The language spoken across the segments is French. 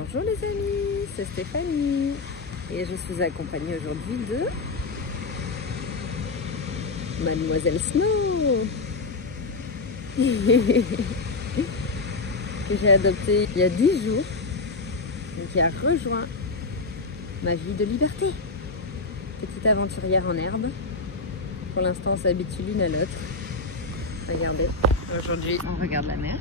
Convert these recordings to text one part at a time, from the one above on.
Bonjour les amis, c'est Stéphanie et je suis accompagnée aujourd'hui de Mademoiselle Snow que j'ai adoptée il y a 10 jours et qui a rejoint ma vie de liberté. Petite aventurière en herbe. Pour l'instant on s'habitue l'une à l'autre. Regardez, aujourd'hui on regarde la mer.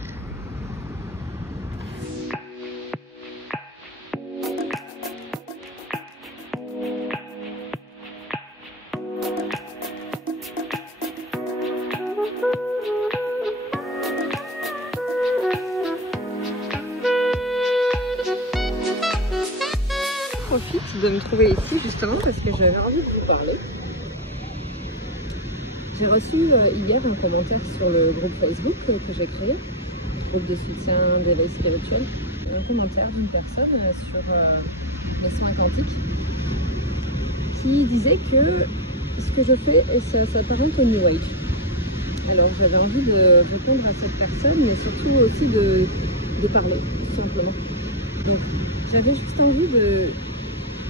Je profite de me trouver ici justement parce que j'avais envie de vous parler. J'ai reçu hier un commentaire sur le groupe Facebook que j'ai créé, groupe de soutien d'éveil spirituel, un commentaire d'une personne sur les soins quantiques qui disait que ce que je fais, ça paraît au New Age. Alors j'avais envie de répondre à cette personne, mais surtout aussi de parler, tout simplement. Donc j'avais juste envie que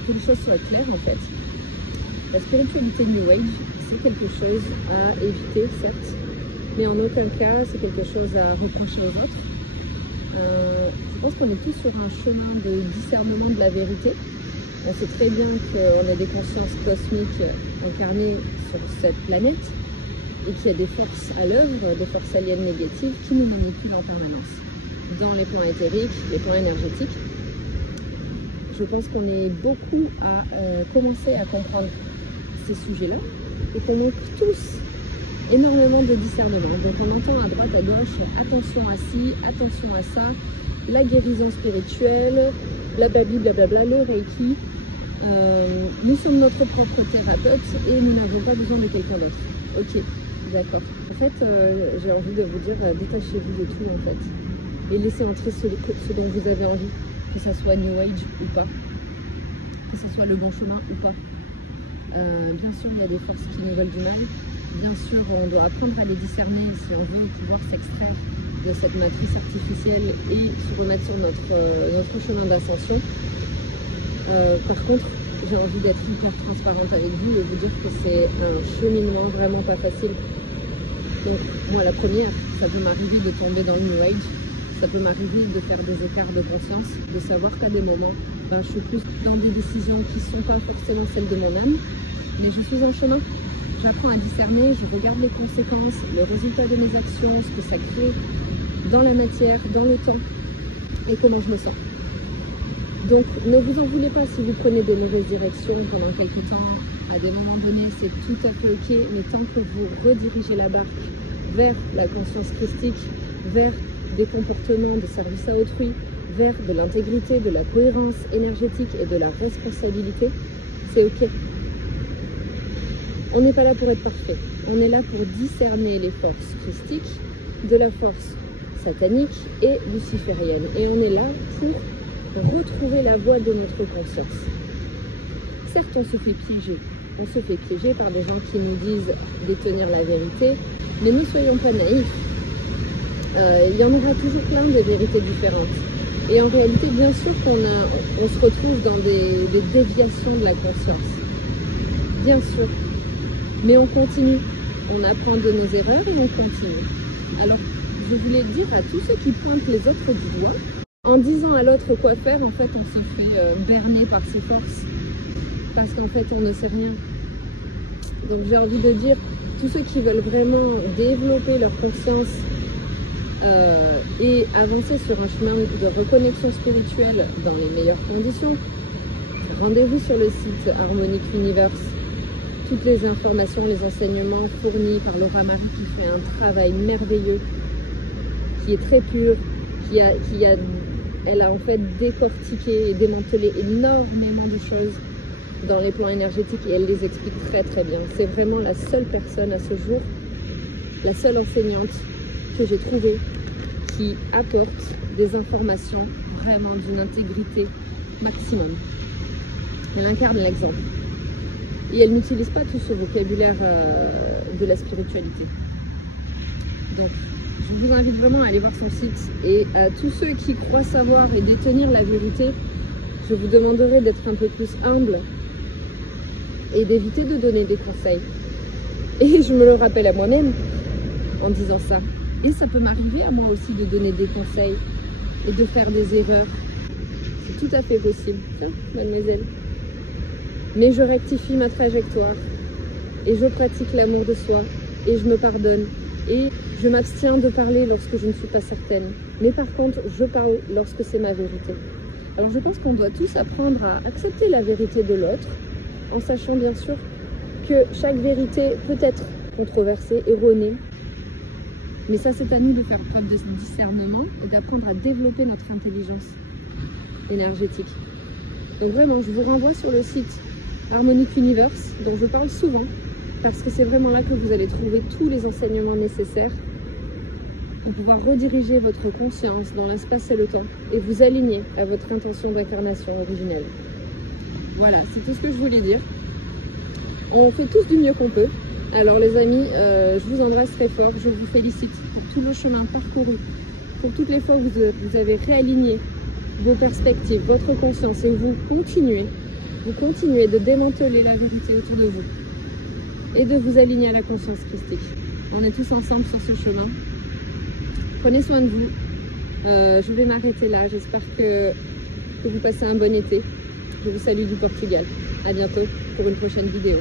les choses soient claires en fait. La spiritualité New Age, c'est quelque chose à éviter, certes, mais en aucun cas c'est quelque chose à reprocher aux autres. Je pense qu'on est tous sur un chemin de discernement de la vérité. On sait très bien qu'on a des consciences cosmiques incarnées sur cette planète et qu'il y a des forces à l'œuvre, des forces aliens négatives qui nous manipulent en permanence. Dans les plans éthériques, les plans énergétiques, je pense qu'on est beaucoup à commencer à comprendre ces sujets-là et qu'on manque tous énormément de discernement. Donc on entend à droite, à gauche, attention à ci, attention à ça, la guérison spirituelle, blablabla, blablabla, le Reiki. Nous sommes notre propre thérapeute et nous n'avons pas besoin de quelqu'un d'autre. Ok, d'accord. En fait, j'ai envie de vous dire, détachez-vous de tout en fait. Et laissez entrer ce dont vous avez envie, que ce soit New Age ou pas, que ce soit le bon chemin ou pas. Bien sûr, il y a des forces qui nous veulent du mal. Bien sûr, on doit apprendre à les discerner si on veut pouvoir s'extraire de cette matrice artificielle et se remettre sur notre chemin d'ascension. Par contre, j'ai envie d'être hyper transparente avec vous et vous dire que c'est un cheminement vraiment pas facile. Donc, moi, la première, ça peut m'arriver de tomber dans le New Age. Ça peut m'arriver de faire des écarts de conscience, de savoir qu'à des moments, je suis plus dans des décisions qui ne sont pas forcément celles de mon âme, mais je suis en chemin. J'apprends à discerner, je regarde les conséquences, le résultat de mes actions, ce que ça crée dans la matière, dans le temps, et comment je me sens. Donc ne vous en voulez pas si vous prenez des mauvaises directions pendant quelques temps. À des moments donnés, c'est tout à fait ok, mais tant que vous redirigez la barque vers la conscience christique, vers des comportements de service à autrui, vers de l'intégrité, de la cohérence énergétique et de la responsabilité, c'est ok. On n'est pas là pour être parfait, on est là pour discerner les forces christiques de la force satanique et luciférienne. Et on est là pour retrouver la voie de notre conscience. Certes, on se fait piéger par des gens qui nous disent détenir la vérité, mais ne soyons pas naïfs. Il y en aura toujours plein de vérités différentes. Et en réalité, bien sûr qu'on se retrouve dans des déviations de la conscience. Bien sûr. Mais on continue. On apprend de nos erreurs et on continue. Alors, je voulais dire à tous ceux qui pointent les autres du doigt, en disant à l'autre quoi faire, en fait, on se fait berner par ses forces. Parce qu'en fait, on ne sait rien. Donc, j'ai envie de dire, tous ceux qui veulent vraiment développer leur conscience et avancer sur un chemin de reconnexion spirituelle dans les meilleures conditions, rendez-vous sur le site Harmonic Universe. Toutes les informations, les enseignements fournis par Laura Marie qui fait un travail merveilleux, qui est très pur, elle a en fait décortiqué et démantelé énormément de choses dans les plans énergétiques et elle les explique très très bien. C'est vraiment la seule personne à ce jour, la seule enseignante que j'ai trouvée qui apporte des informations vraiment d'une intégrité maximum. Elle incarne l'exemple. Et elle n'utilise pas tout ce vocabulaire de la spiritualité. Donc, Je vous invite vraiment à aller voir son site et à tous ceux qui croient savoir et détenir la vérité, je vous demanderai d'être un peu plus humble et d'éviter de donner des conseils. Et je me le rappelle à moi-même en disant ça. Et ça peut m'arriver à moi aussi de donner des conseils et de faire des erreurs. C'est tout à fait possible, mademoiselle. Mais je rectifie ma trajectoire et je pratique l'amour de soi et je me pardonne et je m'abstiens de parler lorsque je ne suis pas certaine. Mais par contre, je parle lorsque c'est ma vérité. Alors je pense qu'on doit tous apprendre à accepter la vérité de l'autre en sachant bien sûr que chaque vérité peut être controversée, erronée. Mais ça, c'est à nous de faire preuve de discernement et d'apprendre à développer notre intelligence énergétique. Donc vraiment, je vous renvoie sur le site Harmonic Universe, dont je parle souvent, parce que c'est vraiment là que vous allez trouver tous les enseignements nécessaires pour pouvoir rediriger votre conscience dans l'espace et le temps et vous aligner à votre intention d'incarnation originelle. Voilà, c'est tout ce que je voulais dire. On fait tous du mieux qu'on peut. Alors les amis, je vous embrasse très fort, je vous félicite pour tout le chemin parcouru, pour toutes les fois où vous avez réaligné vos perspectives, votre conscience et vous continuez de démanteler la vérité autour de vous et de vous aligner à la conscience christique. On est tous ensemble sur ce chemin. Prenez soin de vous. Je vais m'arrêter là. J'espère que vous passez un bon été. Je vous salue du Portugal. À bientôt pour une prochaine vidéo.